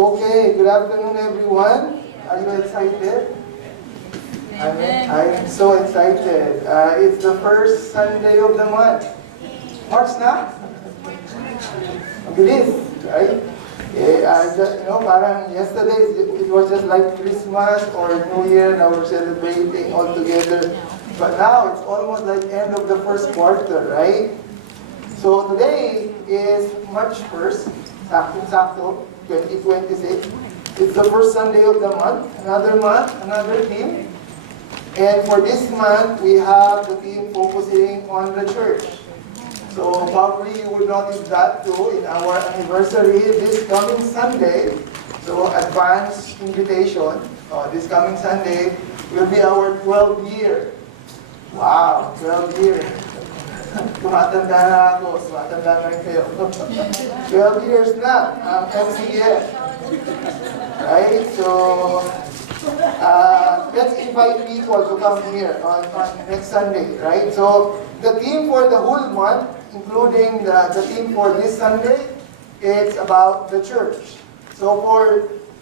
Okay, good afternoon everyone. Are you excited? I'm so excited. It's the first Sunday of the month. March na? Ang bilis, right? Parang yesterday, it was just like Christmas or New Year, now we're celebrating all together. But now, it's almost like end of the first quarter, right? So today is March 1st, sakto, 2026. It's the first Sunday of the month, another theme. And for this month, we have the theme focusing on the church. So probably you will notice that too in our anniversary this coming Sunday. So advance invitation. This coming Sunday will be our 12th year. Wow, 12 years. Tumatanda na ako, tumatanda na rin kayo. 12 years na ang MCS. Right? So, let's invite people to come here on next Sunday, right? So, the theme for the whole month, including the theme for this Sunday, it's about the church. So,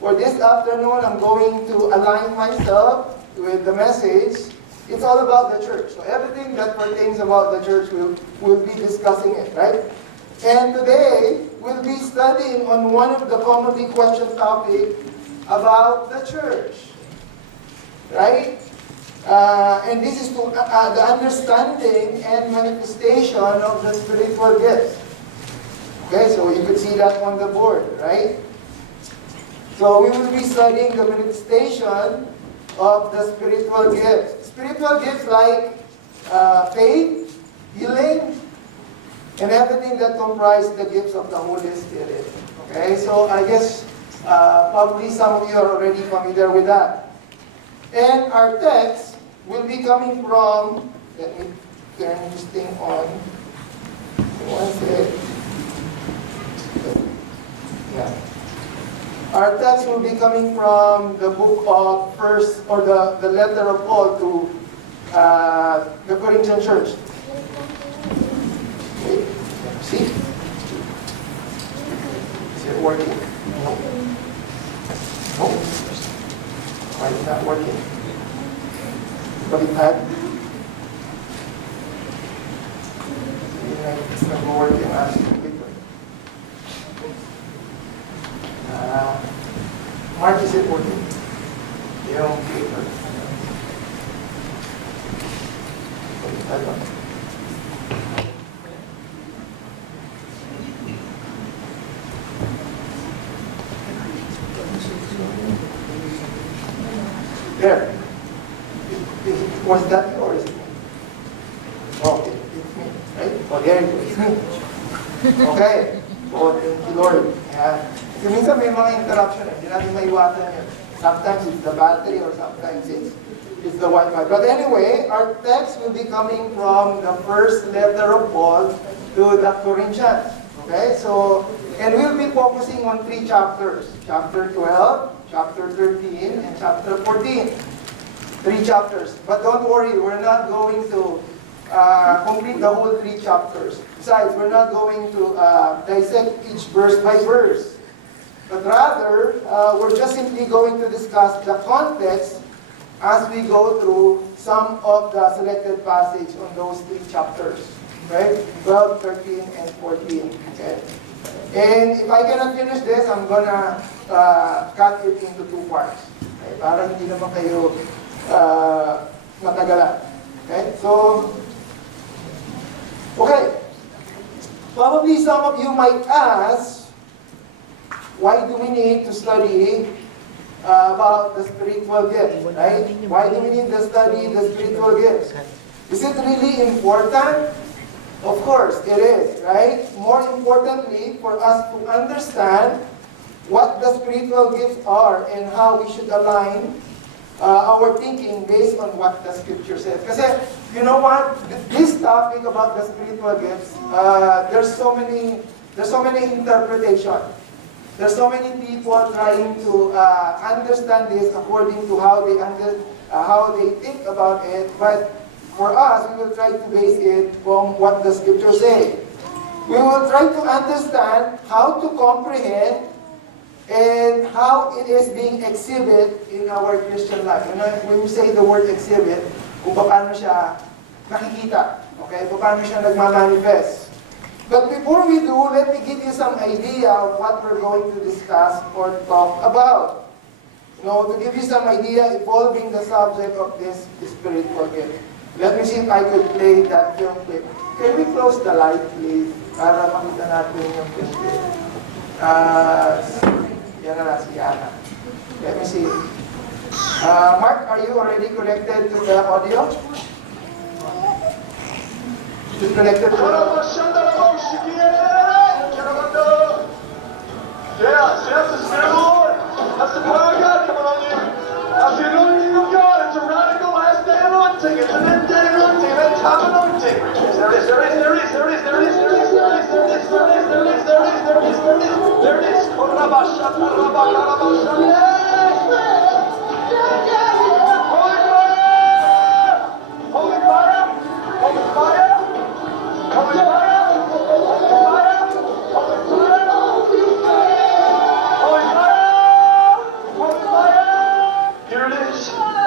for this afternoon, I'm going to align myself with the message. It's all about the church. So everything that pertains about the church, we'll be discussing it, right? And today, we'll be studying on one of the commonly questioned topics about the church, right? And this is the understanding and manifestation of the spiritual gifts. Okay, so you can see that on the board, right? So we will be studying the manifestation of the spiritual gifts. Spiritual gifts like faith, healing, and everything that comprises the gifts of the Holy Spirit. Okay, so I guess probably some of you are already familiar with that. And our text will be coming from, let me turn this thing on. One sec. Yeah. Our text will be coming from the book of First, or the letter of Paul to the Corinthian church. Okay. See? Is it working? No. No? Why is it not working? Baliktad? It's not working as computer. Mark, is it working? Yung paper. There. Was that me or is it me? Oh, it's me, right? Oh, there it is. Okay. Oh, thank you, Lord. Yeah. Kasi minsan may mga interruption, hindi natin maiwasan yun. Sometimes it's the battery or sometimes it's the Wi-Fi. But anyway, our text will be coming from the first letter of Paul to the Corinthians. Okay, so, and we'll be focusing on 3 chapters. Chapter 12, chapter 13, and chapter 14. 3 chapters. But don't worry, we're not going to complete the whole 3 chapters. Besides, we're not going to dissect each verse by verse. But rather, we're just simply going to discuss the context as we go through some of the selected passage on those 3 chapters. Right? 12, 13, and 14. Okay? And if I cannot finish this, I'm gonna cut it into 2 parts. Okay? Para hindi naman kayo matagalan. Okay? So, okay. Probably some of you might ask, why do we need to study about the spiritual gifts, right? Why do we need to study the spiritual gifts? Is it really important? Of course, it is, right? More importantly, for us to understand what the spiritual gifts are and how we should align our thinking based on what the Scripture says. Kasi, you know what? This topic about the spiritual gifts, there's so many interpretations. There's so many people trying to understand this according to how they think about it. But for us, we will try to base it from what the Scripture says. We will try to understand how to comprehend and how it is being exhibit in our Christian life. When you say the word exhibit, kung paano siya nakikita, okay? Paano siya nagmamanifest. But before we do, let me give you some idea of what we're going to discuss or talk about. To give you some idea, evolving the subject of this spiritual gift. Let me see if I could play that film clip. Can we close the light, please? Para makita natin yung film clip. Yan na lang si Ana. Let me see. Mark, are you already connected to the audio? Just connected to the audio. Yes, the Spirit of the Lord. That's the power of God coming on you. That's the anointing of God. It's a radical last day anointing. It's an end day anointing, an end time anointing. There it is, there it is, there it is, there it is, there it is, there it is, there it is, there it is, there it is, there it is, there it is, there it is, there it is, there it is. Korabashata, rabakarabashata. Holy fire! Holy fire! Holy fire! Holy fire!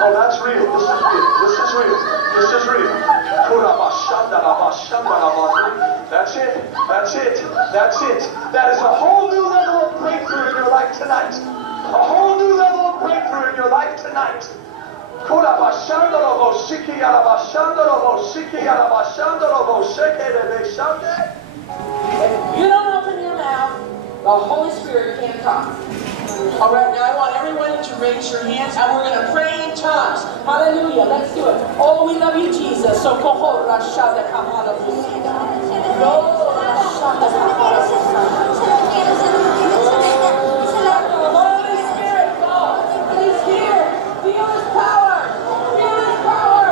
Oh, that's real. This is real. This is real. This is real. That's it. That's it. That's it. That is a whole new level of breakthrough in your life tonight. A whole new level of breakthrough in your life tonight. You don't open your mouth, the Holy Spirit can't talk. All right, now I want everyone to raise your hands and we're going to pray in tongues. Hallelujah, let's do it. Oh, we love you, Jesus. So, koho rashada kamala busida. Oh, rashada kamala busida. Holy Spirit, God, He's here. Feel His power. Feel His power.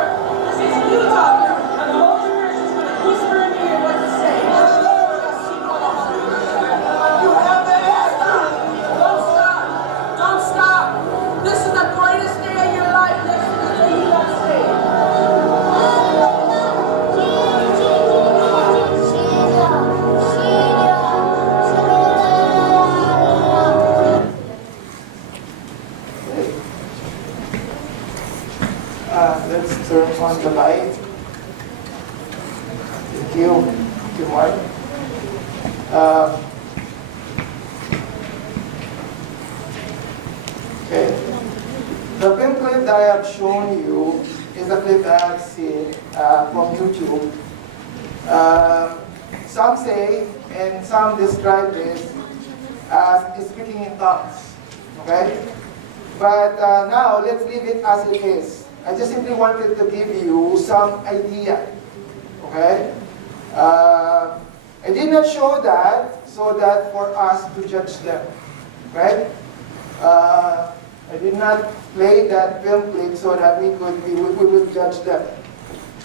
This is you talking. And the Holy Spirit is going to whisper in your ear what to say. You have the answer. Don't stop. Don't stop. This is the greatest day of your life. This is the day you got saved. Let's turn on the light. Thank you. Thank you, Mark. Okay. The film clip that I have shown you is a clip that I've seen from YouTube. Some say and some describe this as speaking in tongues. Okay? But now let's leave it as it is. I just simply wanted to give you some idea. Okay? I did not show that so that for us to judge them. Right? I did not play that film clip so that we would judge them.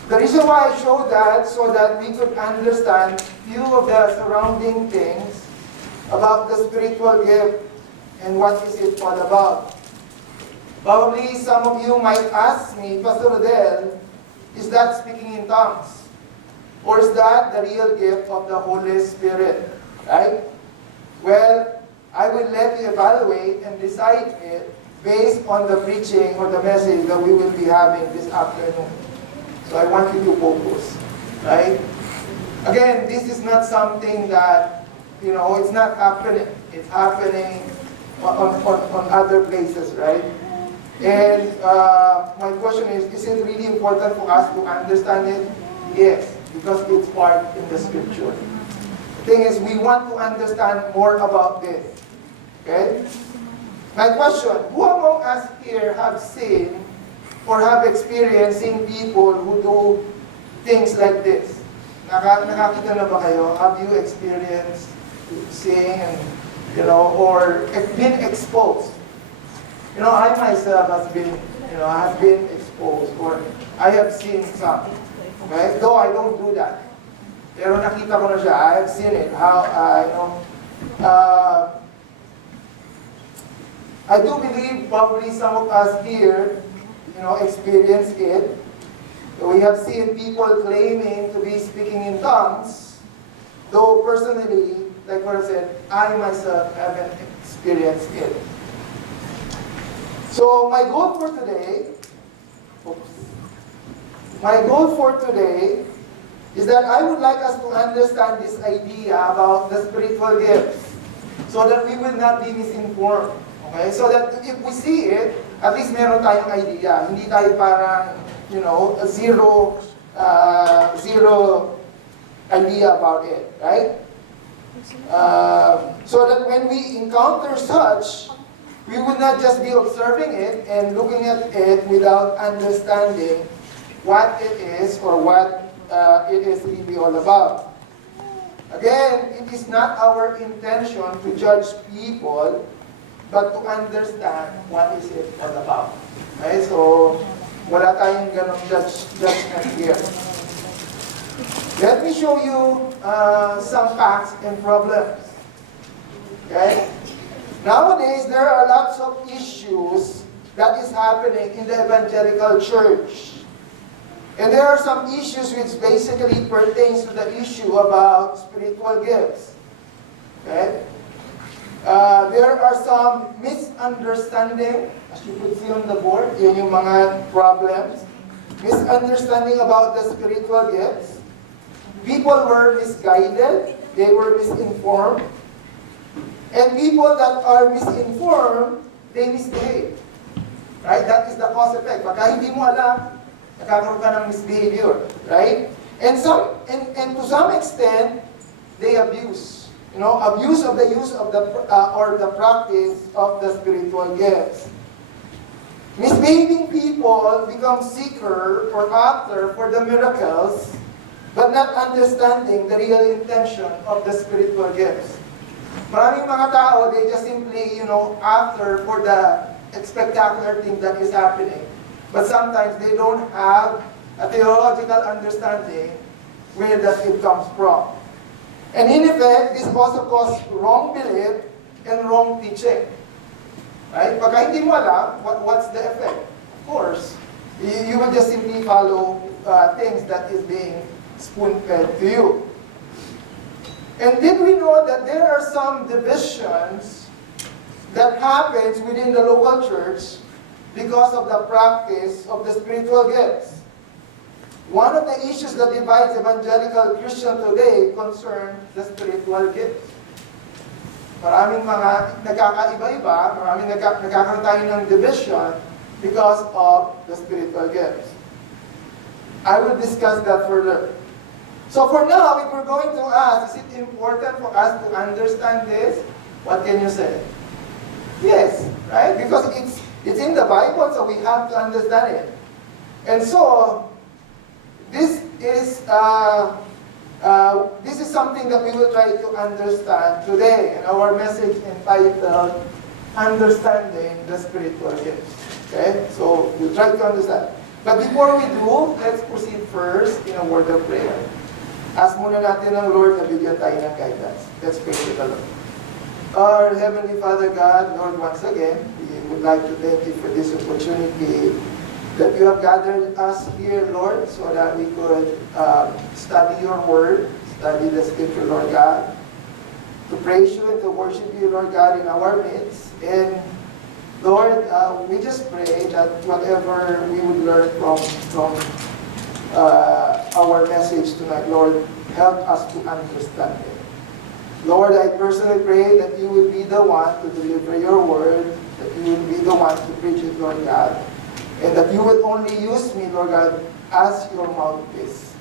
The reason why I showed that so that we could understand few of the surrounding things about the spiritual gift and what is it all about. Probably some of you might ask me, Pastor Rodel, is that speaking in tongues? Or is that the real gift of the Holy Spirit? Right? Well, I will let you evaluate and decide it based on the preaching or the message that we will be having this afternoon. So I want you to focus. Right? Again, this is not something that, it's not happening. It's happening on other places, right? And my question is it really important for us to understand it? Yes, because it's part in the scripture. The thing is, we want to understand more about this. Okay? My question, who among us here have seen or have experienced seeing people who do things like this? Nakakita na ba kayo? Have you experienced seeing and, or been exposed? I myself have been exposed, or I have seen some. Okay? Though I don't do that. Pero nakita ko na siya. I have seen it. I do believe probably some of us here, experience it. We have seen people claiming to be speaking in tongues. Though personally, like what I said, I myself haven't experienced experienced it. So my goal for today, is that I would like us to understand this idea about the spiritual gifts so that we will not be misinformed. Okay? So that if we see it, at least meron tayong idea. Hindi tayo parang, zero idea about it. Right? So that when we encounter such, we would not just be observing it and looking at it without understanding what it is or what it is really all about. Again, it is not our intention to judge people, but to understand what is it all about. Okay? So, wala tayong ganong judgment here. Let me show you some facts and problems. Okay? Nowadays, there are lots of issues that is happening in the evangelical church. And there are some issues which basically pertains to the issue about spiritual gifts. Okay? There are some misunderstanding, as you could see on the board, yun yung mga problems. Misunderstanding about the spiritual gifts. People were misguided, they were misinformed. And people that are misinformed, they misbehave. Right? That is the cause effect. Pagka hindi mo alam, nakakaroon ka ng misbehavior. Right? And to some extent, they abuse. Abuse of the use of or the practice of the spiritual gifts. Misbehaving people become seeker or after for the miracles, but not understanding the real intention of the spiritual gifts. Maraming mga tao, they just simply, after for the spectacular thing that is happening. But sometimes they don't have a theological understanding where that it comes from. And in effect, this also causes wrong belief and wrong teaching. Right? Pagka hindi mo alam, what's the effect? Of course, you will just simply follow things that is being spoon-fed to you. And did we know that there are some divisions that happens within the local church because of the practice of the spiritual gifts? One of the issues that divides evangelical Christian today concern the spiritual gifts. Maraming mga nagkakaiba-iba, maraming nagkakaroon tayo ng division because of the spiritual gifts. I will discuss that further. So for now, if we're going to ask, is it important for us to understand this? What can you say? Yes, right? Because it's in the Bible, so we have to understand it. And so, this is something that we will try to understand today in our message entitled Understanding the Spiritual Gifts. Okay? So, we'll try to understand. But before we do, let's proceed first in a word of prayer. Ask muna natin ng Lord na bigyan tayo ng guidance. Let's pray to the Lord. Our Heavenly Father God, Lord, once again, we would like to thank you for this opportunity that you have gathered us here, Lord, so that we could study your word, study the scripture, Lord God, to praise you and to worship you, Lord God, in our midst. And Lord, we just pray that whatever we would learn from our message tonight, Lord, help us to understand it. Lord, I personally pray that you will be the one to deliver your word, that you will be the one to preach it, Lord God, and that you will only use me, Lord God, as your mouthpiece.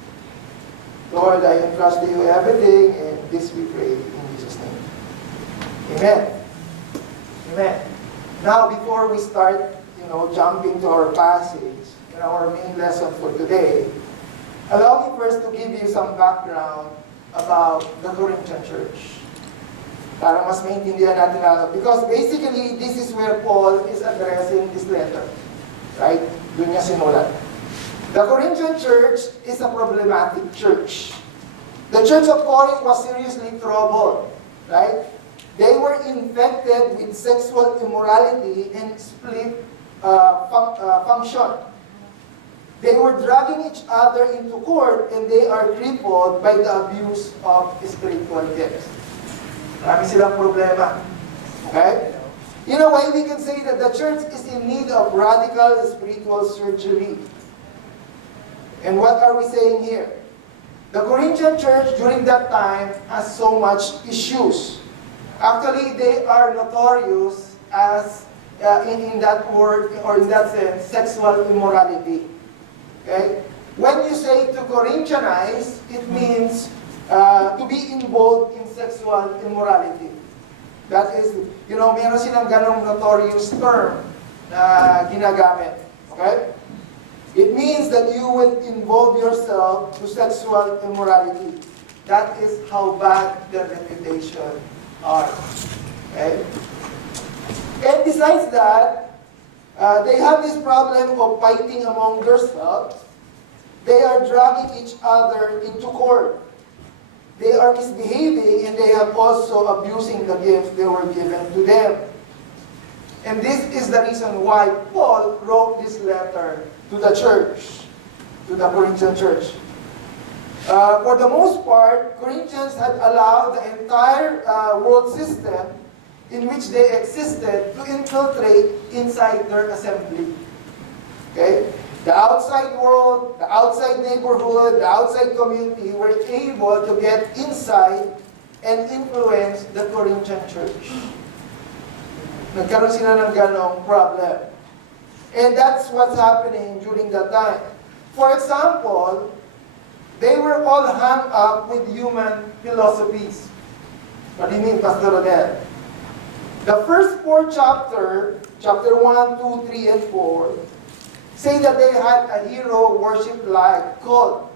Lord, I entrust to you everything, and this we pray in Jesus' name. Amen. Amen. Now, before we start, jumping to our passage and our main lesson for today, allow me first to give you some background about the Corinthian church. Para mas maintindihan natin because basically, this is where Paul is addressing this letter. Right? Doon niya sinulat. The Corinthian church is a problematic church. The church of Corinth was seriously troubled. Right? They were infected with sexual immorality and split function. They were dragging each other into court, and they are crippled by the abuse of spiritual gifts. Marami silang problema. Okay? In a way, we can say that the church is in need of radical spiritual surgery. And what are we saying here? The Corinthian church during that time has so much issues. Actually, they are notorious as, in that word, or in that sense, sexual immorality. Okay? When you say to Corinthianize, it means to be involved in sexual immorality. That is, meron silang ganong notorious term na ginagamit. Okay? It means that you will involve yourself to sexual immorality. That is how bad their reputation are. Okay? And besides that, they have this problem of fighting among themselves. They are dragging each other into court. They are misbehaving, and they have also abusing the gifts they were given to them. And this is the reason why Paul wrote this letter to the church, to the Corinthian church. For the most part, Corinthians had allowed the entire world system in which they existed to infiltrate inside their assembly. Okay? The outside world, the outside neighborhood, the outside community were able to get inside and influence the Corinthian church. Nagkaroon sila ng ganong problem. And that's what's happening during that time. For example, they were all hung up with human philosophies. What do you mean, Pastor Rodel? The first four chapter 1, 2, 3, and 4, say that they had a hero worship-like cult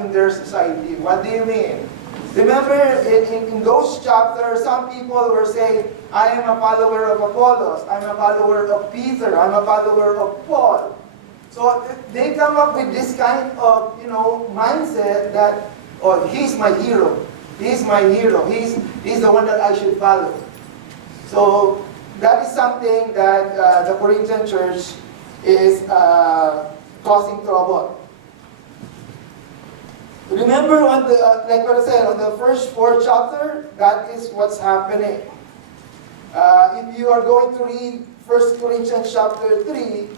in their society. What do you mean? Remember, in those chapters, some people were saying, I am a follower of Apollos, I'm a follower of Peter, I'm a follower of Paul. So they come up with this kind of, mindset that, oh, he's my hero. He's my hero. He's the one that I should follow. So that is something that the Corinthian church is causing trouble. Remember on the, like what I said, on the first 4 chapter, that is what's happening. If you are going to read 1 Corinthians chapter 3,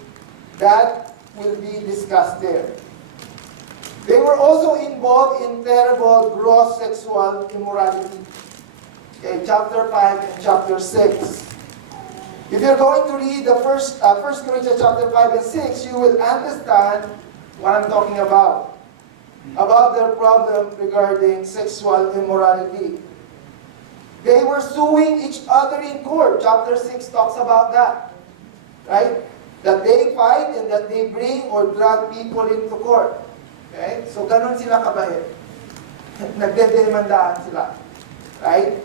that will be discussed there. They were also involved in terrible, gross sexual immorality. Okay, chapter 5 and chapter 6. If you're going to read the 1 Corinthians chapter 5 and 6, you will understand what I'm talking about their problem regarding sexual immorality. They were suing each other in court. Chapter 6 talks about that. Right? That they fight and that they bring or drag people into court. Okay? So, ganun sila kabait. Nagdedemandahan sila. Right?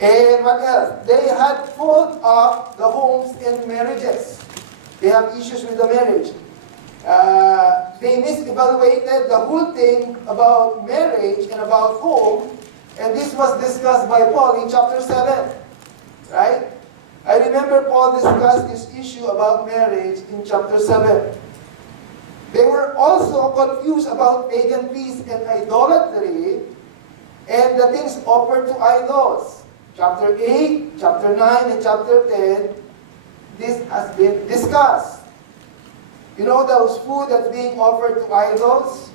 And what else? They had fought up the homes and marriages. They have issues with the marriage. They misevaluated the whole thing about marriage and about home, and this was discussed by Paul in chapter 7. Right? I remember Paul discussed this issue about marriage in chapter 7. They were also confused about pagan feasts and idolatry and the things offered to idols. Chapter 8, chapter 9, and chapter 10, this has been discussed. You know those food that's being offered to idols?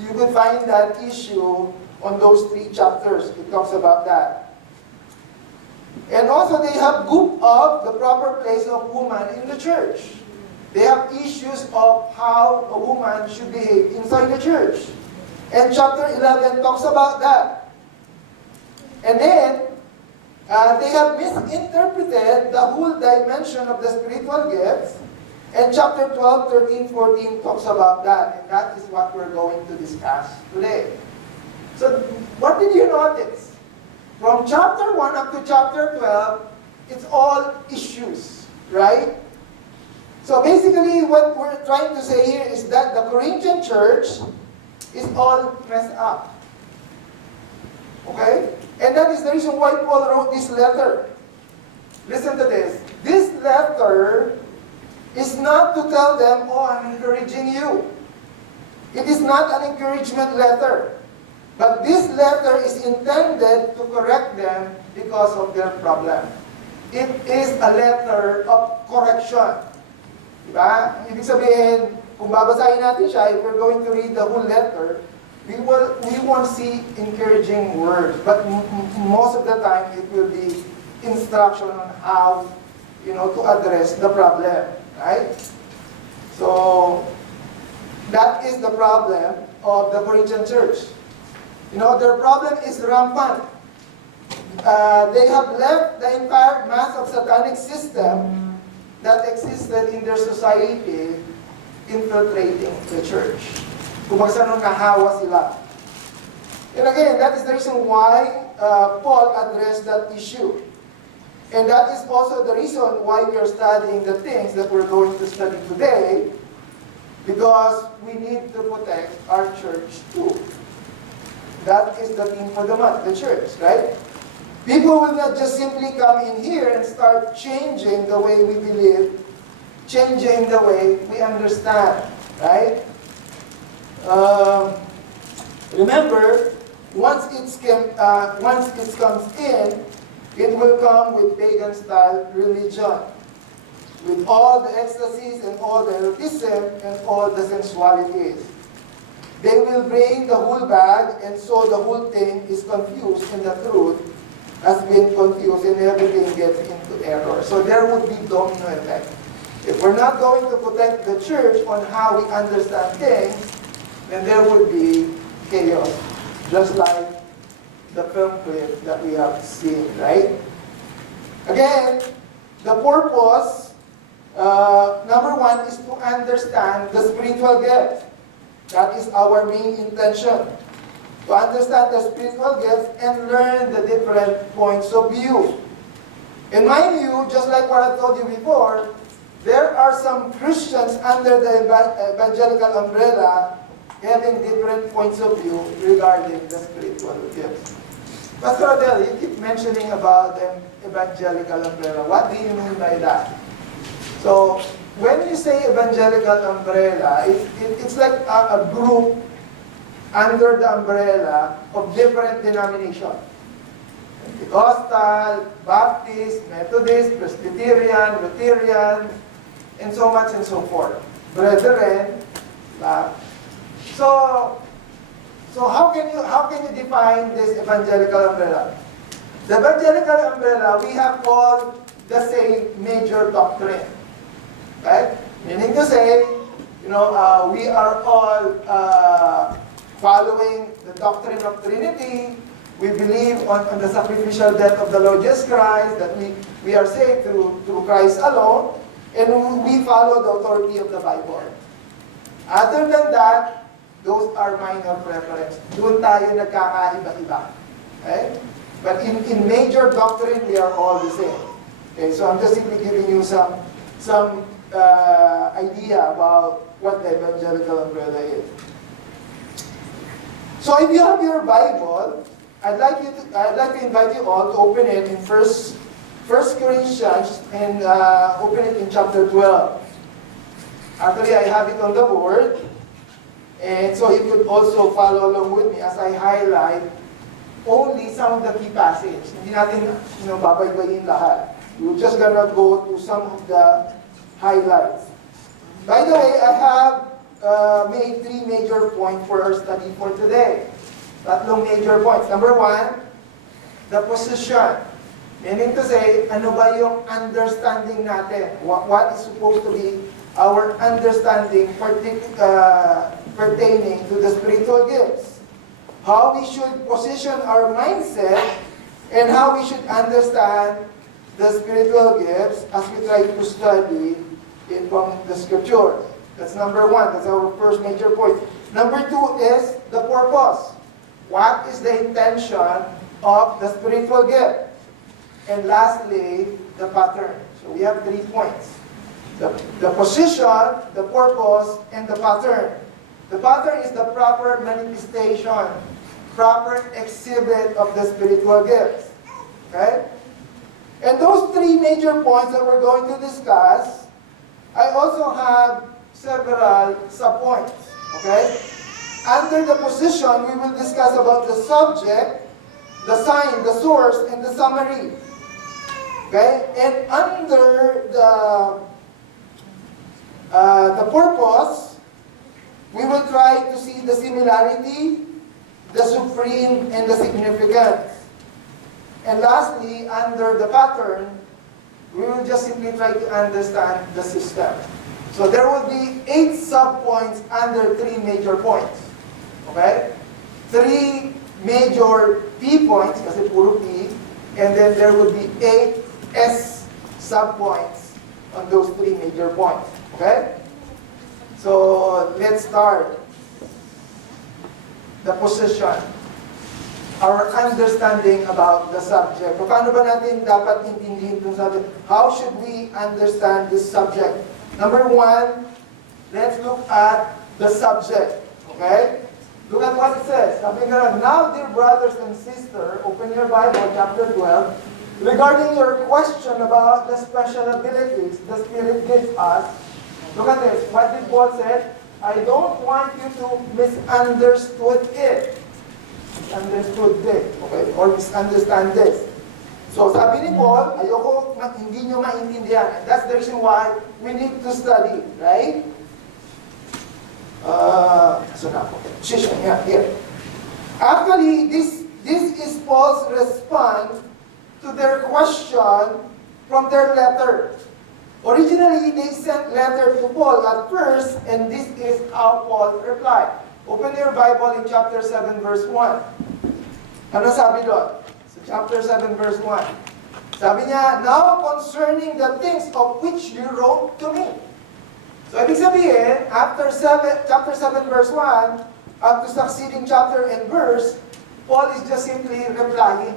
You could find that issue on those 3 chapters. It talks about that. And also they have grouped up the proper place of woman in the church. They have issues of how a woman should behave inside the church. And chapter 11 talks about that. And then, they have misinterpreted the whole dimension of the spiritual gifts. And chapter 12, 13, 14 talks about that. And that is what we're going to discuss today. So, what did you notice? From chapter 1 up to chapter 12, it's all issues, right? So basically, what we're trying to say here is that the Corinthian church is all messed up. Okay? And that is the reason why Paul wrote this letter. Listen to this. This letter is not to tell them, oh, I'm encouraging you. It is not an encouragement letter. But this letter is intended to correct them because of their problem. It is a letter of correction. Diba? Ibig sabihin, kung babasahin natin siya, if we're going to read the whole letter, we won't see encouraging words. But most of the time, it will be instruction on how, to address the problem. Right? So, that is the problem of the Corinthian church. Their problem is rampant. They have left the entire mass of satanic system that existed in their society infiltrating the church. Kung saan nahawa sila. And again, that is the reason why Paul addressed that issue. And that is also the reason why we are studying the things that we're going to study today, because we need to protect our church too. That is the theme for the month, the church, right? People will not just simply come in here and start changing the way we believe, changing the way we understand, right? Remember, once it comes in, it will come with pagan-style religion, with all the ecstasies and all the eroticism and all the sensualities. They will bring the whole bag, and so the whole thing is confused, and the truth has been confused, and everything gets into error. So there would be domino effect. If we're not going to protect the church on how we understand things, then there would be chaos, just like the film clip that we have seen, right? Again, the purpose, number one, is to understand the spiritual gifts. That is our main intention. To understand the spiritual gifts and learn the different points of view. In my view, just like what I told you before, there are some Christians under the evangelical umbrella having different points of view regarding the spiritual gifts. Pastor Adele, you keep mentioning about the evangelical umbrella. What do you mean by that? So, when you say evangelical umbrella, it's like a group under the umbrella of different denominations. Pentecostal, Baptist, Methodist, Presbyterian, Lutheran, and so much and so forth. Brethren, so how can you define this evangelical umbrella? The evangelical umbrella, we have all the same major doctrine. Right? Meaning to say, we are all following the doctrine of Trinity. We believe on the sacrificial death of the Lord Jesus Christ, that we are saved through Christ alone, and we follow the authority of the Bible. Other than that, those are minor preferences. Doon tayo nagkakaiba-iba. Okay? But in major doctrine, we are all the same. Okay, so I'm just simply giving you some idea about what the evangelical umbrella is. So if you have your Bible, I'd like to invite you all to open it in First Corinthians and open it in chapter 12. Actually, I have it on the board, and so you could also follow along with me as I highlight only some of the key passages. Hindi natin babaybayin lahat. We're just gonna go to some of the highlights. By the way, I have made 3 major points for our study for today. Tatlong major points. Number 1, the position. Meaning to say, ano ba yung understanding natin? What is supposed to be our understanding pertaining to the spiritual gifts? How we should position our mindset and how we should understand the spiritual gifts as we try to study it from the scripture. That's number 1. That's our first major point. Number 2 is the purpose. What is the intention of the spiritual gift? And lastly, the pattern. So we have 3 points. The position, the purpose, and the pattern. The pattern is the proper manifestation, proper exhibit of the spiritual gifts. Okay? And those 3 major points that we're going to discuss, I also have several sub-points. Okay? Under the position, we will discuss about the subject, the sign, the source, and the summary. Okay? And under the purpose, we will try to see the similarity, the supreme, and the significance. And lastly, under the pattern, we will just simply try to understand the system. So there will be 8 sub-points under 3 major points. Okay? 3 major P points, kasi puro P, and then there will be 8 S sub-points on those 3 major points. Okay? So, let's start. The position. Our understanding about the subject. Paano ba natin dapat intindihin itong subject? How should we understand this subject? Number 1, let's look at the subject. Okay? Look at what it says. Sabi nga, now, dear brothers and sisters, open your Bible, chapter 12. Regarding your question about the special abilities the Spirit gives us, look at this. What did Paul say? I don't want you to misunderstood it. Misunderstood this. Okay? Or misunderstand this. So sabi ni Paul, ayoko hindi nyo maintindihan. And that's the reason why we need to study. Right? So now, position. Yeah, here. Actually, this is Paul's response to their question from their letter. Originally, they sent letter to Paul at first, and this is how Paul replied. Open your Bible in chapter 7, verse 1. Ano sabi doon? So chapter 7, verse 1. Sabi niya, now concerning the things of which you wrote to me. So ibig sabihin, after chapter 7, verse 1, up to succeeding chapter and verse, Paul is just simply replying.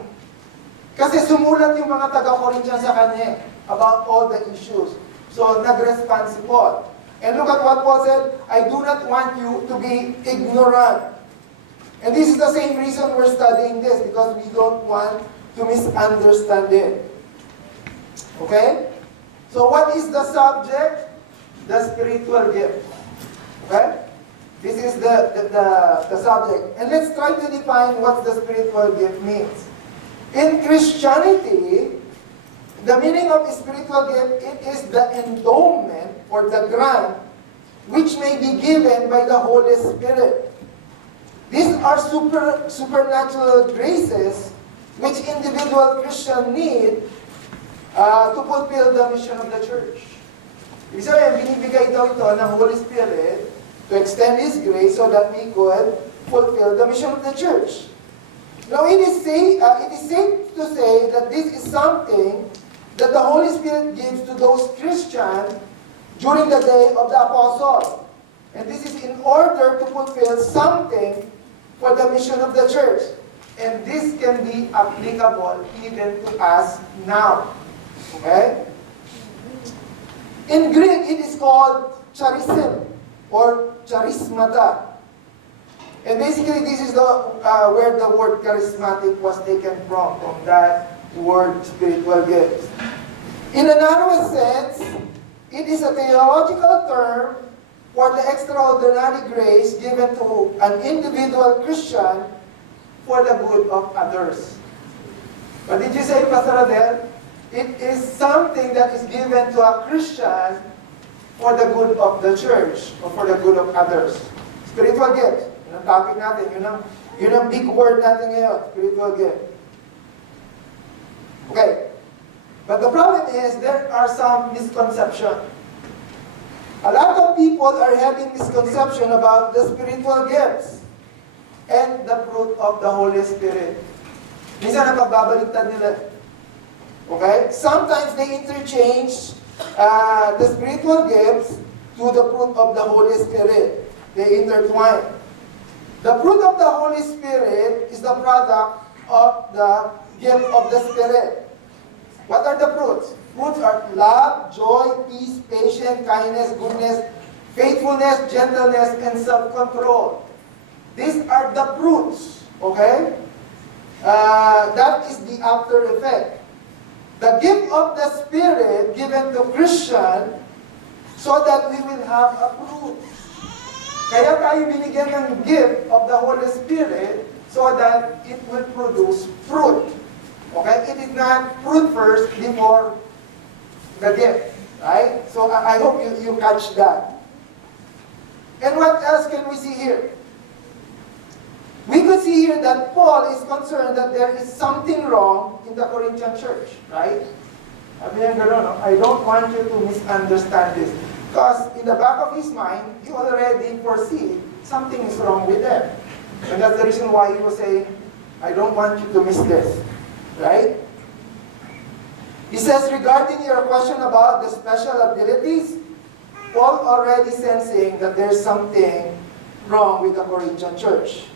Kasi sumulat yung mga taga-Corinthians sa kanya about all the issues. So, nag-respond si Paul. And look at what Paul said, I do not want you to be ignorant. And this is the same reason we're studying this, because we don't want to misunderstand it. Okay? So, what is the subject? The spiritual gift. Okay? This is the subject. And let's try to define what the spiritual gift means. In Christianity, the meaning of spiritual gift, it is the endowment or the grant which may be given by the Holy Spirit. These are supernatural graces which individual Christians need to fulfill the mission of the church. Ibig sabihin, binibigay daw ito ng Holy Spirit to extend His grace so that we could fulfill the mission of the church. Now, it is safe to say that this is something that the Holy Spirit gives to those Christians during the day of the apostle. And this is in order to fulfill something for the mission of the church. And this can be applicable even to us now. Okay? In Greek, it is called charism or charismata. And basically, this is where the word charismatic was taken from that word spiritual gifts. In a narrow sense, it is a theological term for the extraordinary grace given to an individual Christian for the good of others. What did you say, Pastor Adel? It is something that is given to a Christian for the good of the church or for the good of others. Spiritual gifts. Yun ang topic natin. Yun ang big word natin ngayon. Spiritual gift. Okay. But the problem is, there are some misconceptions. A lot of people are having misconception about the spiritual gifts and the fruit of the Holy Spirit. Minsan napagbabaliktad nila. Okay? Sometimes they interchange the spiritual gifts to the fruit of the Holy Spirit. They intertwine. The fruit of the Holy Spirit is the product of the gift of the Spirit. What are the fruits? Fruits are love, joy, peace, patience, kindness, goodness, faithfulness, gentleness, and self-control. These are the fruits. Okay? That is the after effect. The gift of the Spirit given to Christian so that we will have a fruit. Kaya tayo binigyan ng gift of the Holy Spirit so that it will produce fruit. Okay? It is not fruit first before the gift. Right? So I hope you catch that. And what else can we see here? We could see here that Paul is concerned that there is something wrong in the Corinthian church. Right? Sabi niya gano'n, no? I don't want you to misunderstand this. Because in the back of his mind, he already foresee something is wrong with them. And that's the reason why he was saying, I don't want you to miss this. Right? He says, regarding your question about the special abilities, Paul already sensing that there's something wrong with the Corinthian church.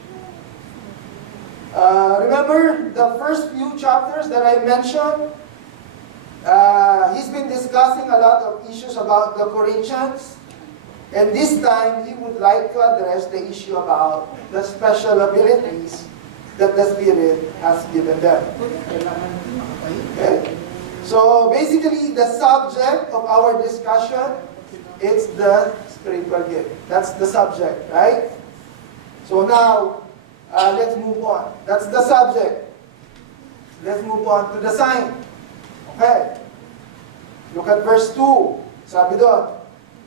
Remember the first few chapters that I mentioned? He's been discussing a lot of issues about the Corinthians. And this time, he would like to address the issue about the special abilities that the Spirit has given them. Okay? So basically, the subject of our discussion is the spiritual gift. That's the subject, right? So now, let's move on. That's the subject. Let's move on to the sign. Okay. Look at verse 2. Sabi doon,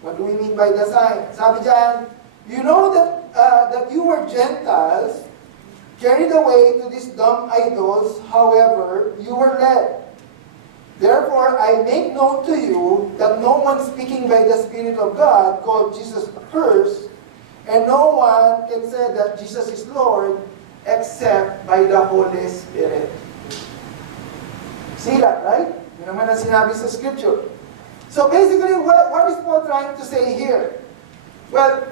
what do we mean by the sign? Sabi dyan, you know that you were Gentiles, carried away to these dumb idols, however, you were led. Therefore, I make known to you that no one speaking by the Spirit of God called Jesus accursed, and no one can say that Jesus is Lord except by the Holy Spirit. See that, right? Yun naman ang sinabi sa Scripture. So basically, what is Paul trying to say here? Well,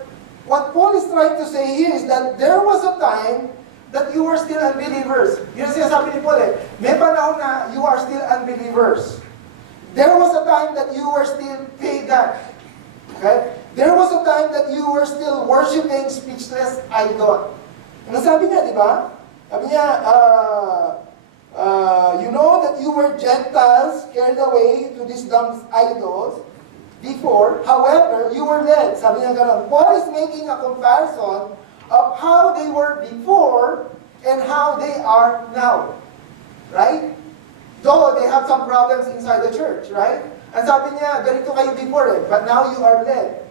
what Paul is trying to say here is that there was a time that you were still unbelievers. Yun ang sinasabi ni Paul eh. May panahon na you are still unbelievers. There was a time that you were still pagan. Okay? There was a time that you were still worshiping speechless idol. Ano sabi niya, di ba? Sabi niya, you know that you were Gentiles carried away to these dumb idols before. However, you were led. Sabi niya gano'n. Paul is making a comparison of how they were before and how they are now. Right? Though they have some problems inside the church, right? And sabi niya, ganito kayo before eh, but now you are led.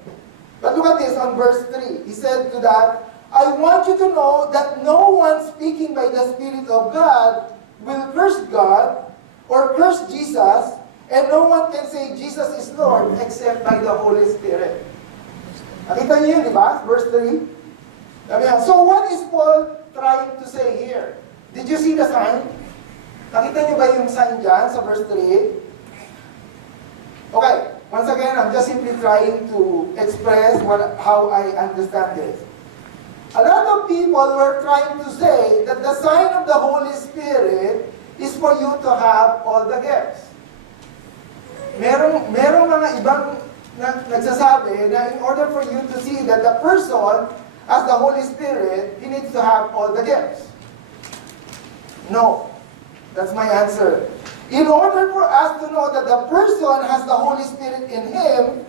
But look at this on verse 3. He said to that, I want you to know that no one speaking by the Spirit of God will curse God or curse Jesus, and no one can say Jesus is Lord except by the Holy Spirit. Nakita niyo yun, di ba? Verse 3. So what is Paul trying to say here? Did you see the sign? Nakita niyo ba yung sign dyan sa verse 3? Okay, once again, I'm just simply trying to express how I understand this. A lot of people were trying to say that the sign of the Holy Spirit is for you to have all the gifts. Merong mga ibang nagsasabi na in order for you to see that the person has the Holy Spirit, he needs to have all the gifts. No. That's my answer. In order for us to know that the person has the Holy Spirit in him,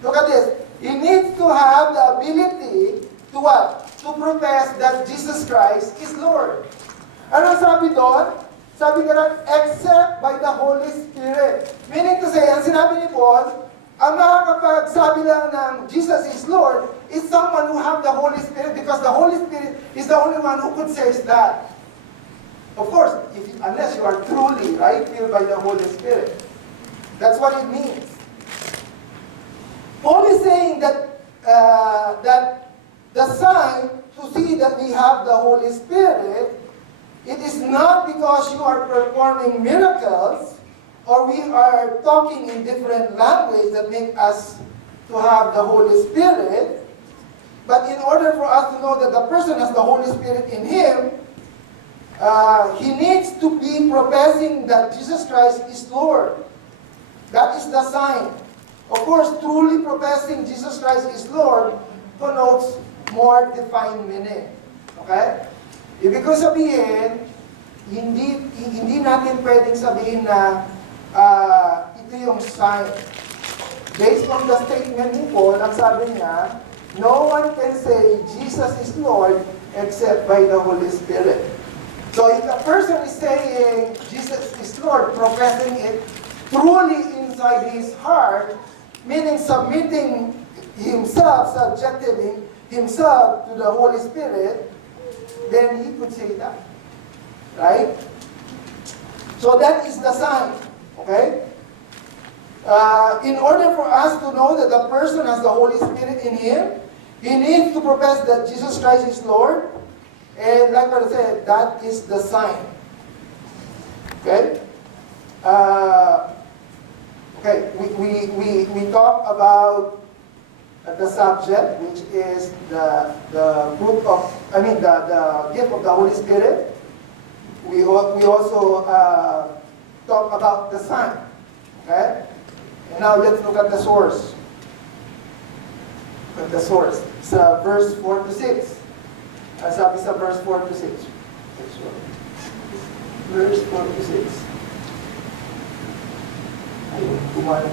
look at this, he needs to have the ability to what? To profess that Jesus Christ is Lord. Ano sabi doon? Sabi nga lang, except by the Holy Spirit. Meaning to say, ang sinabi ni Paul, ang makakapagsabi lang ng Jesus is Lord is someone who have the Holy Spirit, because the Holy Spirit is the only one who could say that. Of course, unless you are truly, right, filled by the Holy Spirit. That's what it means. Paul is saying that the sign to see that we have the Holy Spirit, it is not because you are performing miracles or we are talking in different languages that make us to have the Holy Spirit, but in order for us to know that the person has the Holy Spirit in him, he needs to be professing that Jesus Christ is Lord. That is the sign. Of course, truly professing Jesus Christ is Lord connotes more defined meaning. Okay? Ibig ko sabihin, hindi natin pwedeng sabihin na ito yung sign. Based on the statement ni Paul, ang sabi niya, no one can say Jesus is Lord except by the Holy Spirit. So if a person is saying Jesus is Lord, professing it truly inside his heart, meaning submitting himself, subjecting himself to the Holy Spirit, then he could say that. Right? So that is the sign. Okay? In order for us to know that the person has the Holy Spirit in him, he needs to profess that Jesus Christ is Lord. And like I said, that is the sign. Okay? Okay, we talk about the subject, which is the fruit of, the gift of the Holy Spirit. We also talk about the sign. Okay? And now let's look at the source. At the source. It's verse 4 to 6. Sabi sa verse 4 to 6. Verse 4 to 6. Ayun, kumano.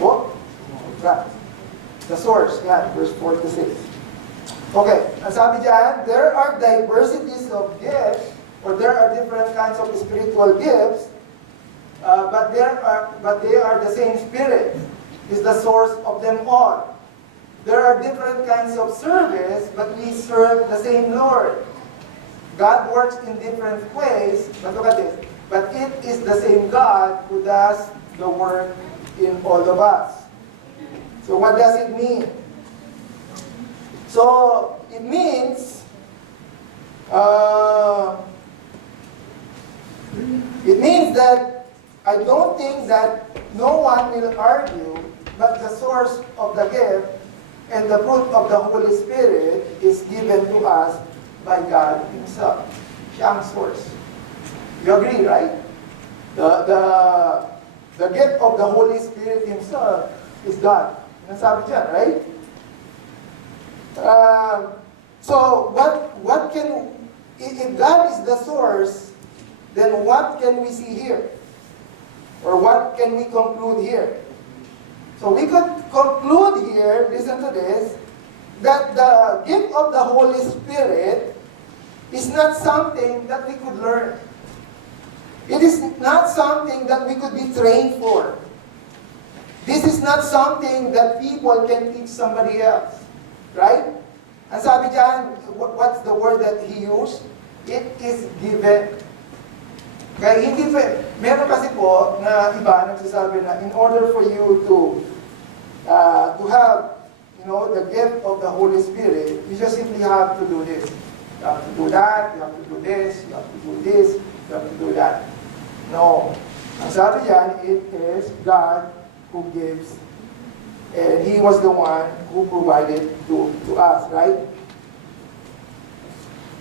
Oh, right. The source, yan, verse 4 to 6. Okay, ang sabi dyan, there are diversities of gifts, or there are different kinds of spiritual gifts, but they are the same Spirit, is the source of them all. There are different kinds of service, but we serve the same Lord. God works in different ways, but look at this. But it is the same God who does the work in all of us. So what does it mean? So it means that I don't think that no one will argue, but the source of the gift and the fruit of the Holy Spirit is given to us by God Himself. Siya ang source. You agree, right? The gift of the Holy Spirit Himself is God. Nasabi dyan, right? So what can, if God is the source, then what can we see here? Or what can we conclude here? So we could conclude here, listen to this, that the gift of the Holy Spirit is not something that we could learn. It is not something that we could be trained for. This is not something that people can teach somebody else. Right? Ang sabi dyan, what's the word that he used? It is given. Kaya hindi, meron kasi po na iba nagsasabi na in order for you to have, the gift of the Holy Spirit, you just simply have to do this. You have to do that, you have to do this, you have to do this, you have to do that. No. Ang sabi dyan, it is God who gives, and He was the one who provided to us, right?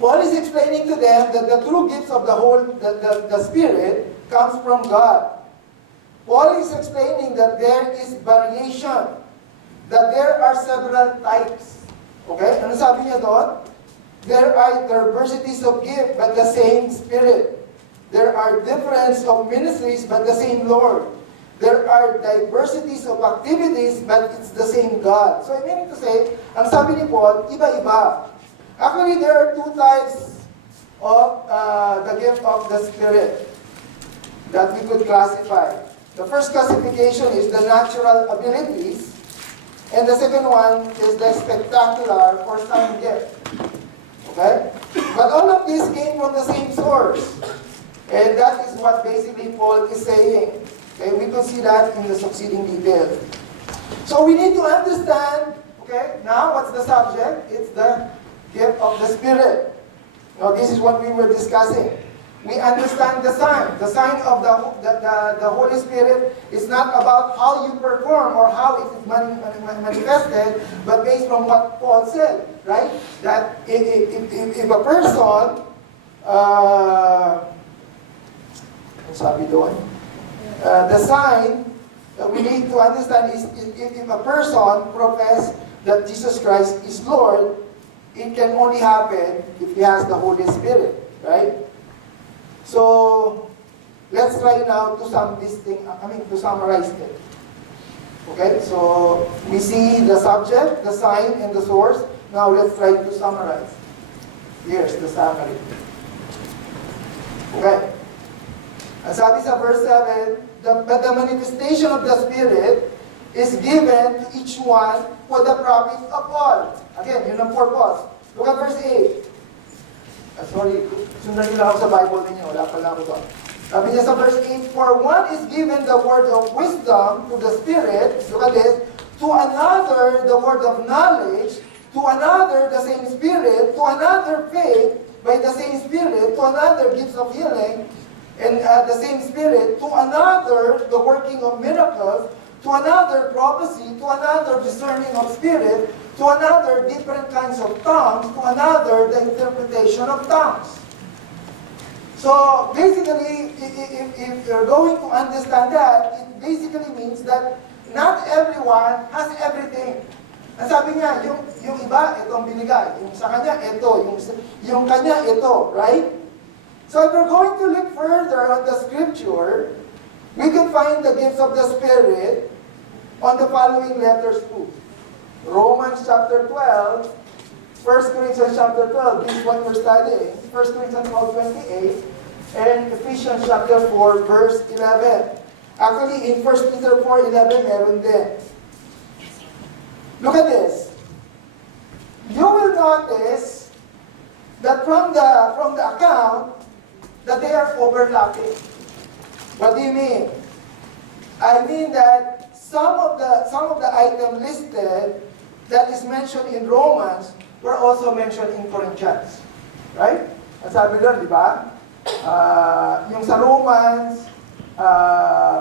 Paul is explaining to them that the true gifts of the Spirit comes from God. Paul is explaining that there is variation, that there are several types. Okay? Ano sabi niya doon? There are diversities of gift, but the same Spirit. There are differences of ministries, but the same Lord. There are diversities of activities, but it's the same God. So I mean to say, ang sabi ni Paul, iba-iba. Actually, there are two types of the gift of the Spirit that we could classify. The first classification is the natural abilities, and the second one is the spectacular or sign gift. Okay? But all of these came from the same source. And that is what basically Paul is saying. Okay, we can see that in the succeeding detail. So we need to understand, okay, now what's the subject? It's the gift of the Spirit. Now this is what we were discussing. We understand the sign. The sign of the Holy Spirit is not about how you perform or how it is manifested, but based on what Paul said, right? That if a person, sabi doon, the sign that we need to understand is if a person professes that Jesus Christ is Lord, it can only happen if he has the Holy Spirit, right? So, let's try now to to summarize it. Okay, so we see the subject, the sign, and the source. Now let's try to summarize. Here's the summary. Okay. Ang sabi sa verse 7, but the manifestation of the Spirit is given to each one for the profit of all. Again, yun ang purpose. Look at verse 8. Sorry, sundan nyo lang ako sa Bible ninyo. Wala pala ako doon. Sabi niya sa verse 8, for one is given the word of wisdom to the Spirit, look at this, to another the word of knowledge, to another the same Spirit, to another faith by the same Spirit, to another gifts of healing, and the same Spirit, to another the working of miracles, to another prophecy, to another discerning of spirit, to another different kinds of tongues, to another the interpretation of tongues. So basically, if you're going to understand that, it basically means that not everyone has everything. Ang sabi niya, yung iba, itong binigay. Yung sa kanya, ito. Yung kanya, ito. Right? So if we're going to look further on the scripture, we can find the gifts of the Spirit on the following letters too. Romans chapter 12, 1 Corinthians chapter 12, this is what we're studying. 1 Corinthians 12:28, and Ephesians chapter 4, verse 11. Actually, in 1 Peter 4:11, meron din. Look at this. You will notice that from the account that they are overlapping. What do you mean? I mean that some of the items listed that is mentioned in Romans were also mentioned in Corinthians. Right? Ang sabi doon, di ba? Yung sa Romans,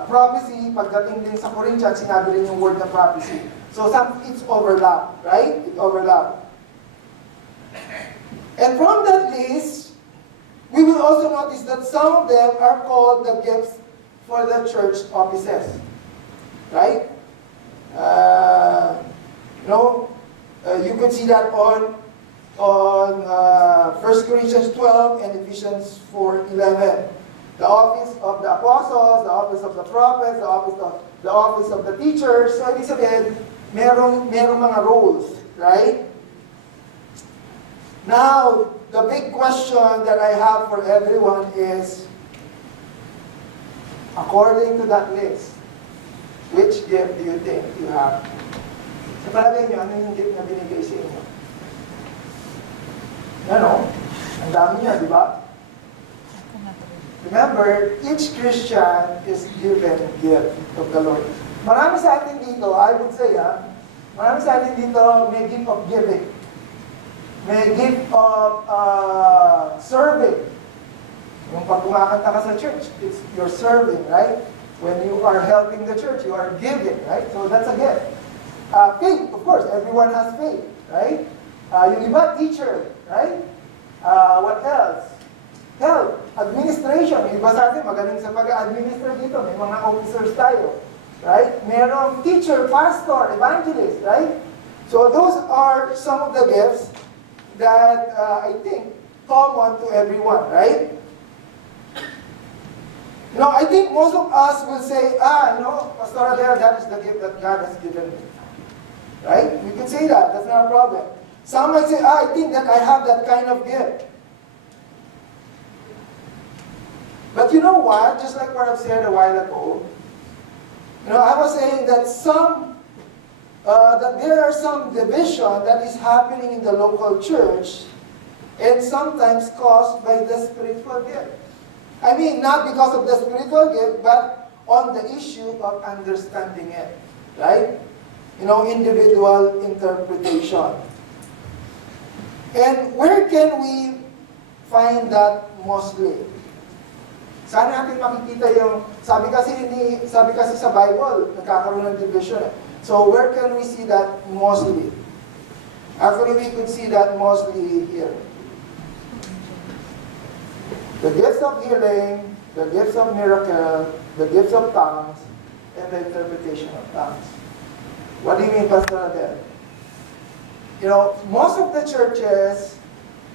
prophecy, pagdating din sa Corinthians, sinabi rin yung word na prophecy. So it's overlap, right? It overlap. And from that list, we will also notice that some of them are called the gifts for the church offices. Right? You could see that on 1 Corinthians 12 and Ephesians 4:11. The office of the apostles, the office of the prophets, the office of the teachers. So, ibig sabihin, merong mga roles, right? Now, the big question that I have for everyone is, according to that list, which gift do you think you have? Sa palagay nyo, ano yung gift na binigay sa inyo? Ano? Ang dami niya, di ba? Remember, each Christian is given a gift of the Lord. Marami sa atin dito, I would say, marami sa atin dito may gift of giving. May gift of serving. Yung pag kumakanta ka sa church, you're serving, right? When you are helping the church, you are giving, right? So that's a gift. Faith, of course, everyone has faith, right? Yung iba, teacher, right? What else? Health, administration. Yung iba sa atin, magaling sa pag-administer dito. May mga officers tayo, right? Merong teacher, pastor, evangelist, right? So those are some of the gifts that I think common to everyone, right? I think most of us will say, Pastor Adele, that is the gift that God has given me. Right? We can say that. That's not a problem. Some might say, I think that I have that kind of gift. But you know what? Just like what I've said a while ago, I was saying that that there are some division that is happening in the local church and sometimes caused by the spiritual gift. I mean, not because of the spiritual gift, but on the issue of understanding it. Right? Individual interpretation. And where can we find that mostly? Saan natin makikita yung, sabi kasi sa Bible, nagkakaroon ng division. So where can we see that mostly? Actually, we could see that mostly here. The gifts of healing, the gifts of miracle, the gifts of tongues, and the interpretation of tongues. What do you mean, Pastor Adele? Most of the churches,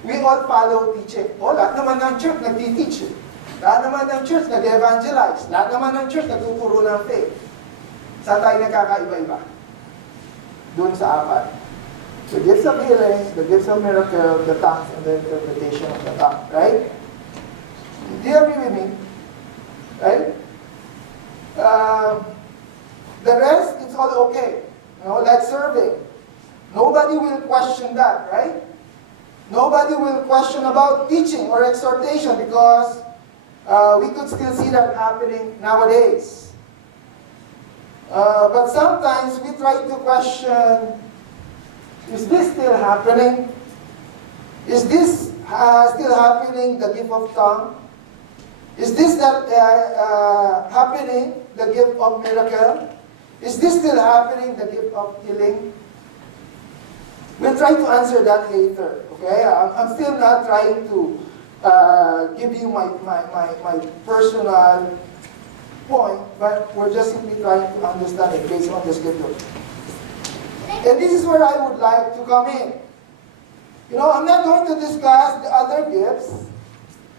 we all follow teaching. Lahat naman ng church nagtiteach. Lahat naman ng church nag-evangelize. Lahat naman ng church nagtuturo ng faith. Saan tayo nagkakaiba-iba? Doon sa apat. The gifts of healing, the gifts of miracle, the tongues, and the interpretation of the tongue. Right? Do you agree with me? Right? The rest, it's all okay. You know, like serving. Nobody will question that, right? Nobody will question about teaching or exhortation because we could still see that happening nowadays. But sometimes we try to question, is this still happening? Is this still happening, the gift of tongue? Is this happening, the gift of miracle? Is this still happening, the gift of healing? We'll try to answer that later, okay? I'm still not trying to give you my personal point, but we're just simply trying to understand it based on the scripture. And this is where I would like to come in. You know, I'm not going to discuss the other gifts,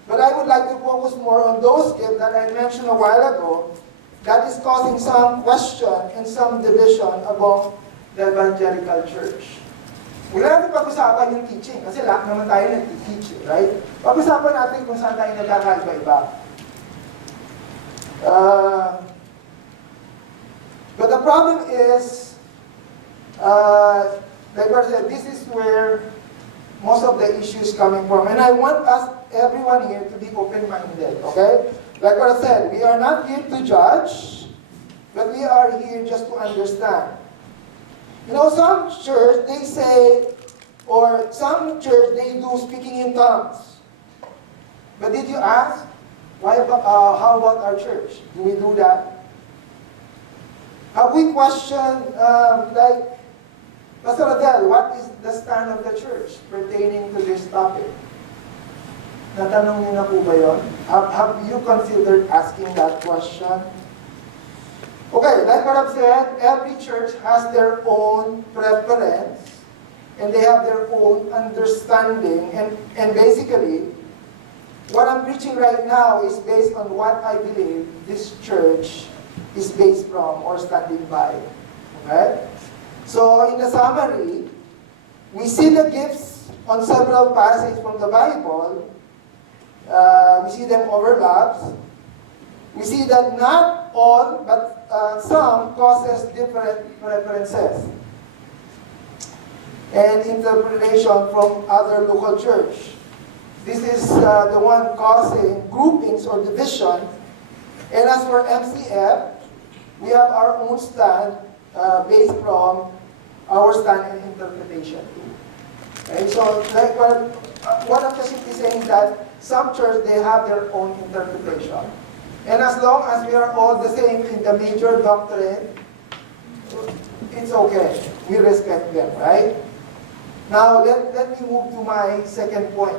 but I would like to focus more on those gifts that I mentioned a while ago that is causing some question and some division among the evangelical church. Wala natin pag-usapan yung teaching, kasi lahat naman tayo nag-teach, right? Pag-usapan natin kung saan tayo nagkakaiba-iba. But the problem is, like I said, this is where most of the issue is coming from. And I want us, everyone here, to be open-minded, okay? Like I said, we are not here to judge, but we are here just to understand. You know, some church, they say, or some church, they do speaking in tongues. But did you ask, how about our church? Do we do that? Have we questioned, like, Pastor Adele, what is the stand of the church pertaining to this topic? Natanong niyo na po ba yun? Have you considered asking that question? Okay, like what I've said, every church has their own preference and they have their own understanding. And basically, what I'm preaching right now is based on what I believe this church is based from or standing by. Okay? So, in the summary, we see the gifts on several passages from the Bible. We see them overlaps. We see that not all, but some causes different preferences and interpretation from other local church. This is the one causing groupings or division. And as for MCF, we have our own stand based from our stand and interpretation. Okay, so like what I'm just simply saying that some church, they have their own interpretation. And as long as we are all the same in the major doctrine, it's okay. We respect them, right? Now, let me move to my second point.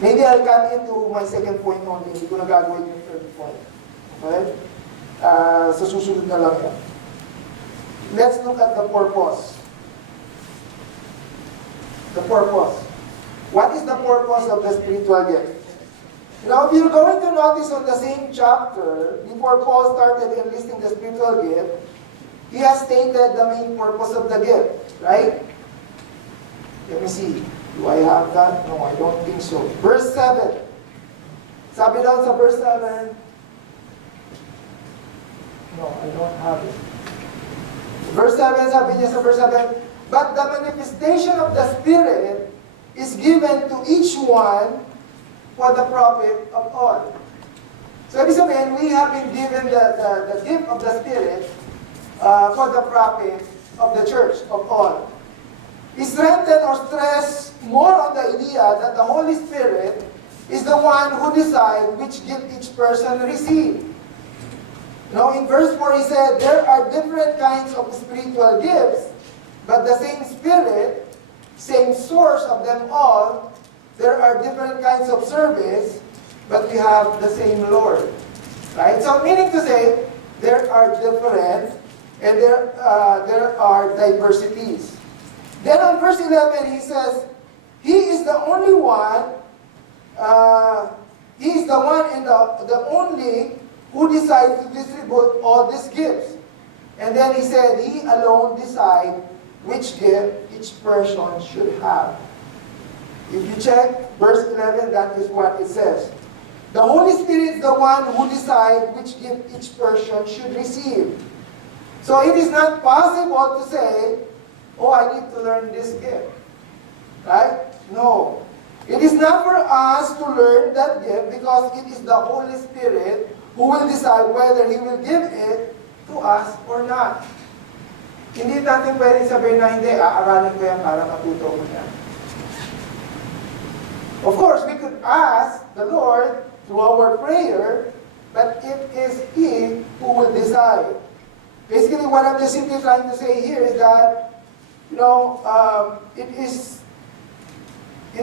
Maybe I'll cut into my second point only. Hindi ko na gagawin yung third point. Okay? Sa susunod na lang yan. Let's look at the purpose. The purpose. What is the purpose of the spiritual gift? Now, if you're going to notice on the same chapter, before Paul started enlisting the spiritual gift, he has stated the main purpose of the gift, right? Let me see. Do I have that? No, I don't think so. Verse 7. Sabi daw sa verse 7. No, I don't have it. Verse 7, sabi niya sa verse 7, but the manifestation of the Spirit is given to each one for the profit of all. So, ibig sabihin, we have been given the gift of the Spirit for the profit of the church, of all. He strengthened or stressed more on the idea that the Holy Spirit is the one who decides which gift each person receives. Now, in verse 4, he said, there are different kinds of spiritual gifts, but the same Spirit, same source of them all. There are different kinds of service, but we have the same Lord. Right? So, meaning to say, there are different, and there are diversities. Then on verse 11, he says, He is the only one He is the one and the only who decides to distribute all these gifts. And then he said, He alone decides which gift each person should have. If you check verse 11, that is what it says. The Holy Spirit is the one who decides which gift each person should receive. So it is not possible to say, oh, I need to learn this gift. Right? No. It is not for us to learn that gift because it is the Holy Spirit who will decide whether He will give it to us or not. Hindi natin pwede sabihin na hindi, aaralin ko yan para matuto ko yan. Of course, we could ask the Lord through our prayer, but it is He who will decide. Basically, what I'm just simply trying to say here is that, it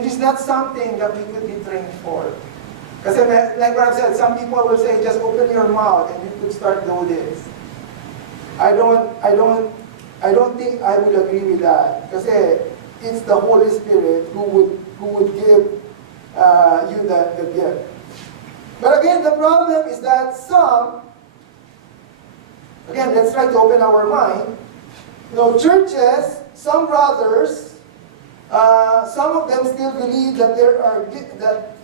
is not something that we could be trained for. Kasi like what I've said, some people will say, just open your mouth and you could start doing this. I don't think I would agree with that. Kasi it's the Holy Spirit who would give you the gift. But again, the problem is that again, let's try to open our mind. Churches, some brothers, some of them still believe that there are gifts that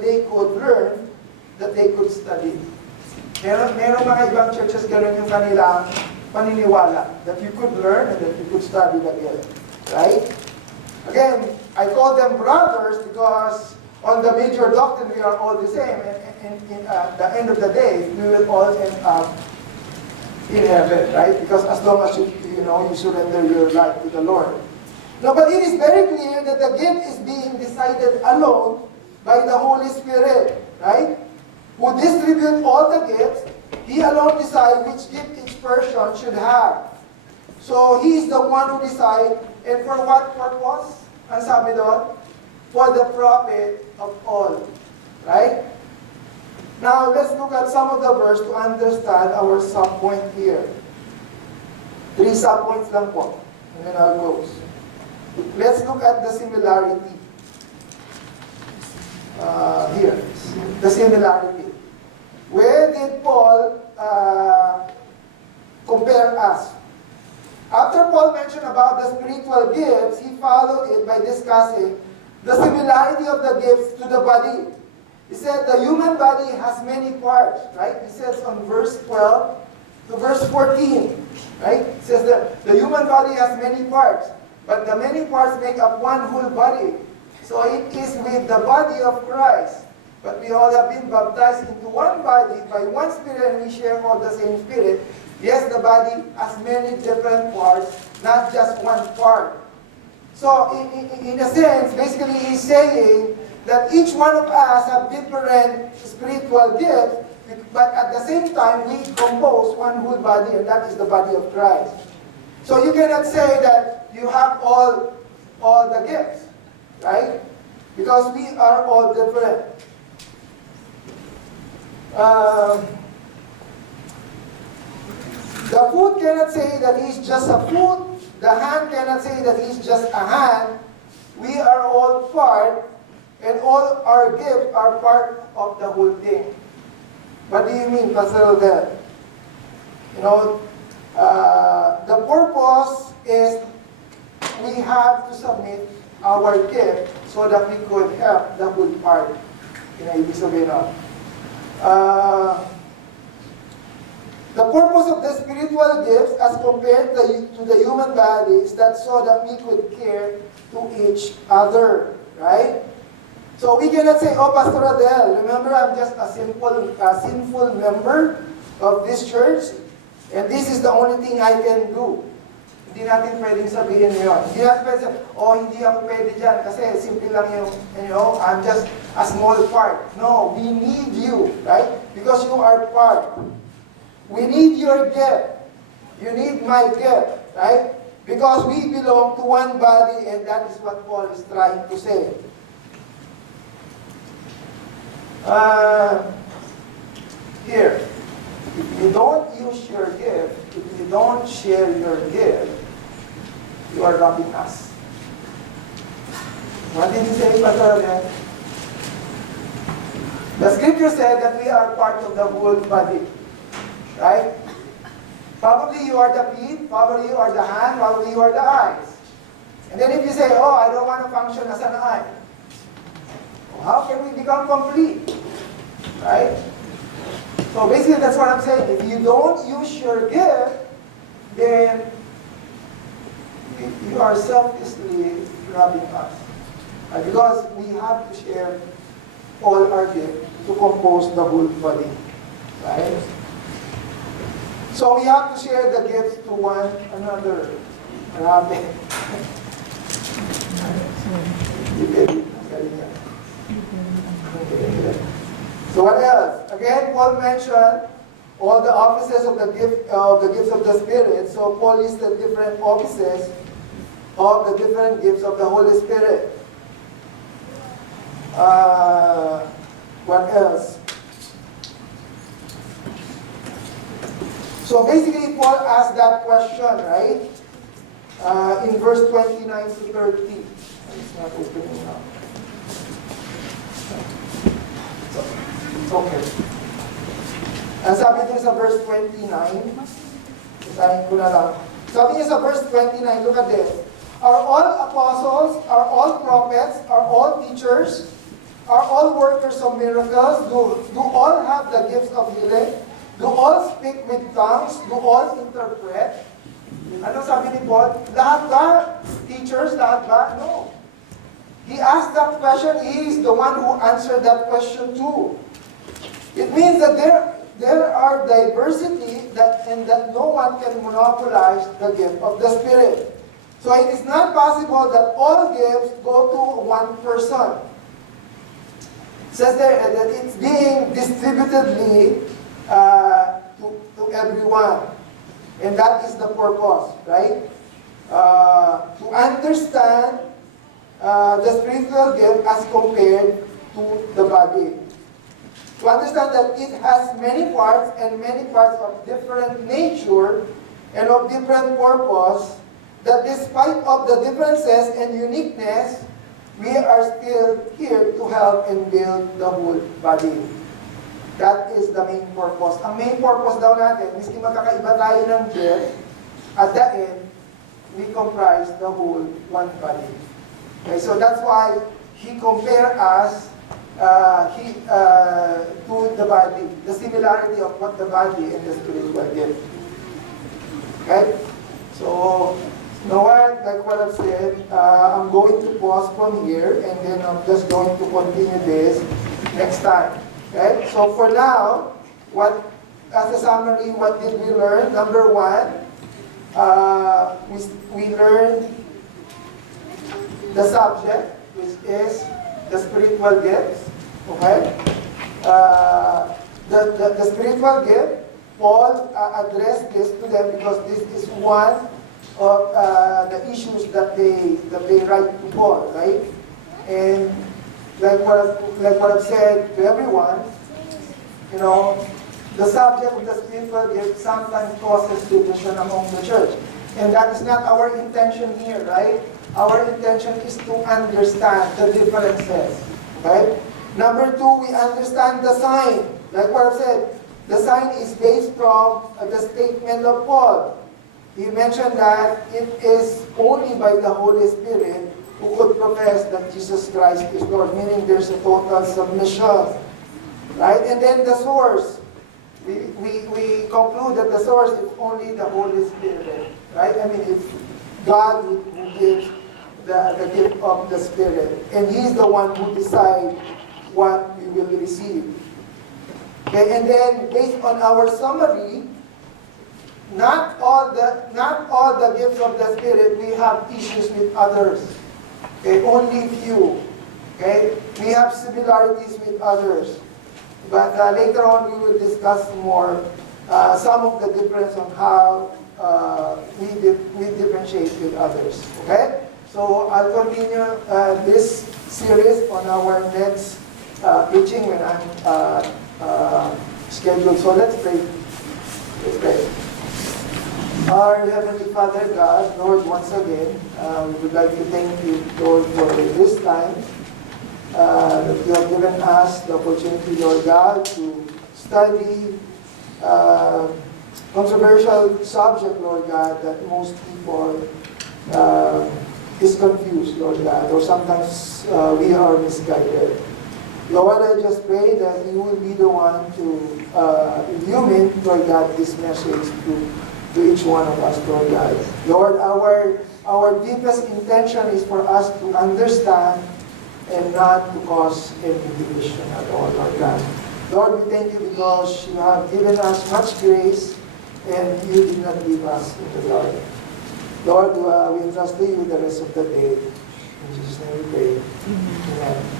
they could learn, that they could study. Meron mga ibang churches ganun yung kanilang paniniwala, that you could learn and that you could study the gift. Right? Again, I call them brothers because on the major doctrine we are all the same, and at the end of the day, we will all end up in heaven, right? Because as long as you surrender your life to the Lord. No, but it is very clear that the gift is being decided alone by the Holy Spirit, right? Who distributes all the gifts. He alone decides which gift each person should have. So He is the one who decides, and for what purpose? Ang sabi doon? For the profit of all, right? Now, let's look at some of the verse to understand our sub-point here. 3 sub-points lang po. And then I'll close. Let's look at the similarity. Here. The similarity. Where did Paul compare us? After Paul mentioned about the spiritual gifts, he followed it by discussing the similarity of the gifts to the body. He said the human body has many parts, right? He says on verse 12 to verse 14, right? It says that the human body has many parts, but the many parts make up one whole body. So it is with the body of Christ. But we all have been baptized into one body by one Spirit, and we share all the same Spirit. Yes, the body has many different parts, not just one part. So, in a sense, basically he's saying that each one of us have different spiritual gifts, but at the same time, we compose one whole body, and that is the body of Christ. So you cannot say that you have all the gifts, right? Because we are all different. The foot cannot say that he's just a foot. The hand cannot say that he's just a hand. We are all part, and all our gifts are part of the whole thing. What do you mean, Pastor Odell? The purpose is we have to submit our gift so that we could help the whole part. Ibig sabihin the purpose of the spiritual gifts as compared to the human body is that so that we could care to each other, right? So we cannot say, oh, Pastor Adel, remember I'm just a sinful member of this church, and this is the only thing I can do. Hindi natin pwedeng sabihin yun. Hindi natin pwedeng sabihin, oh, hindi ako pwede dyan kasi simple lang yung, I'm just a small part. No, we need you, right? Because you are part. We need your gift. You need my gift, right? Because we belong to one body, and that is what Paul is trying to say. Here, if you don't use your gift, if you don't share your gift, you are robbing us. What did he say, Pastor? The scripture said that we are part of the whole body. Right? Probably you are the feet, probably you are the hand, probably you are the eyes. And then if you say, oh, I don't want to function as an eye. How can we become complete? Right? So basically that's what I'm saying. If you don't use your gift, then you are selfishly robbing us. Because we have to share all our gifts to compose the whole body. Right? So we have to share the gifts to one another. Marami. So what else? Again, Paul mentioned all the offices of the gifts of the Spirit. So Paul listed different offices of the different gifts of the Holy Spirit. What else? So basically, Paul asked that question, right? In verse 29 to 30. It's not opening now. It's okay. Ang sabi dun sa verse 29, isahin ko na lang. Sabi niya sa verse 29, look at this. Are all apostles, are all prophets, are all teachers, are all workers of miracles? Do all have the gifts of healing? Do all speak with tongues? Do all interpret? Ano sabi ni Paul? Lahat ba? Teachers, lahat ba? No. He asked that question. He is the one who answered that question too. It means that there are diversity and that no one can monopolize the gift of the Spirit. So it is not possible that all gifts go to one person. It says there that it's being distributedly to everyone. And that is the purpose, right? To understand the spiritual gift as compared to the body. To understand that it has many parts and many parts of different nature and of different purpose, that despite of the differences and uniqueness, we are still here to help and build the whole body. That is the main purpose. Ang main purpose daw natin, miski magkakaiba tayo ng gift, at the end, we comprise the whole one body. Okay, so that's why he compared us to the body, the similarity of what the body and the spiritual gift. Okay? So, you know what? Like what I've said, I'm going to pause from here and then I'm just going to continue this next time. Okay? So for now, as a summary, what did we learn? Number one, we learned the subject, which is the spiritual gifts. Okay? The spiritual gift, Paul addressed this to them because this is one of the issues that they write to Paul, right? And like what I've said to everyone, you know, the subject of the spiritual gift sometimes causes division among the church. And that is not our intention here, right? Our intention is to understand the differences, okay? Number two, we understand the sign. Like what I've said, the sign is based from the statement of Paul. He mentioned that it is only by the Holy Spirit who could profess that Jesus Christ is Lord, meaning there's a total submission. Right? And then the source. We conclude that the source is only the Holy Spirit. Right? I mean, it's God who gives the gift of the Spirit. And He's the one who decides what we will receive. Okay, and then based on our summary, not all the gifts of the Spirit, we have issues with others. Okay, only few. Okay, we have similarities with others. But later on, we will discuss more some of the difference on how we differentiate with others. Okay, so I'll continue this series on our next preaching when I'm scheduled. So let's pray. Let's pray. Our Heavenly Father God, Lord, once again, we would like to thank you, Lord, for this time. that you have given us the opportunity, Lord God, to study controversial subject, Lord God, that most people is confused, Lord God, or sometimes we are misguided. Lord, I just pray that you will be the one to illumine, Lord God, this message to each one of us, Lord God. Lord, our deepest intention is for us to understand and not to cause any division at all, Lord God. Lord, we thank you because you have given us much grace and you did not leave us in the dark. Lord, we entrust to you the rest of the day. In Jesus' name we pray. Amen.